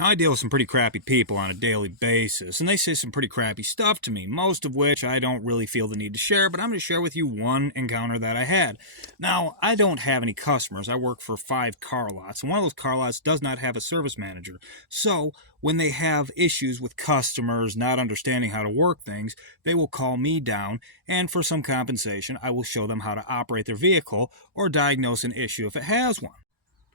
Now, I deal with some pretty crappy people on a daily basis, and they say some pretty crappy stuff to me, most of which I don't really feel the need to share, but I'm going to share with you one encounter that I had. Now, I don't have any customers. I work for 5 car lots, and one of those car lots does not have a service manager. So, when they have issues with customers not understanding how to work things, they will call me down, and for some compensation, I will show them how to operate their vehicle or diagnose an issue if it has one.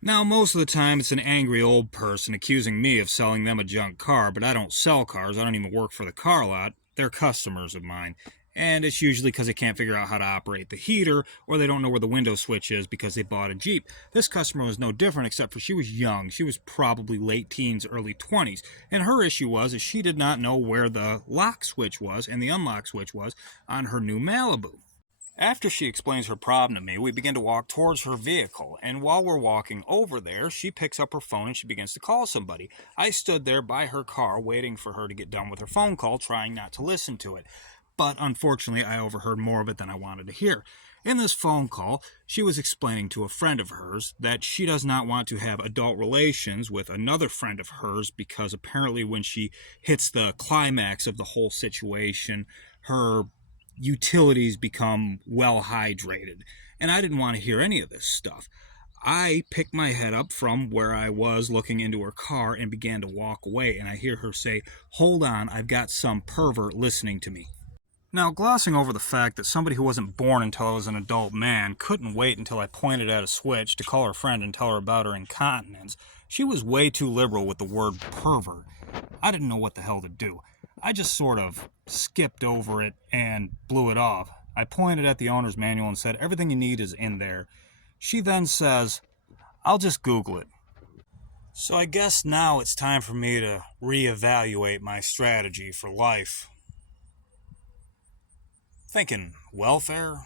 Now, most of the time, it's an angry old person accusing me of selling them a junk car, but I don't sell cars. I don't even work for the car lot. They're customers of mine. And it's usually because they can't figure out how to operate the heater, or they don't know where the window switch is because they bought a Jeep. This customer was no different, except for she was young. She was probably late teens, early 20s. And her issue was that she did not know where the lock switch was and the unlock switch was on her new Malibu. After she explains her problem to me, we begin to walk towards her vehicle, and while we're walking over there, she picks up her phone and she begins to call somebody. I stood there by her car waiting for her to get done with her phone call, trying not to listen to it. But unfortunately, I overheard more of it than I wanted to hear. In this phone call, she was explaining to a friend of hers that she does not want to have adult relations with another friend of hers because apparently when she hits the climax of the whole situation, her utilities become well hydrated. And I didn't want to hear any of this stuff. I picked my head up from where I was looking into her car and began to walk away, and I hear her say, "Hold on, I've got some pervert listening to me." Now, glossing over the fact that somebody who wasn't born until I was an adult man couldn't wait until I pointed at a switch to call her friend and tell her about her incontinence, she was way too liberal with the word pervert. I didn't know what the hell to do. I just sort of skipped over it and blew it off. I pointed at the owner's manual and said, "Everything you need is in there." She then says, "I'll just Google it." So I guess now it's time for me to reevaluate my strategy for life. Thinking welfare,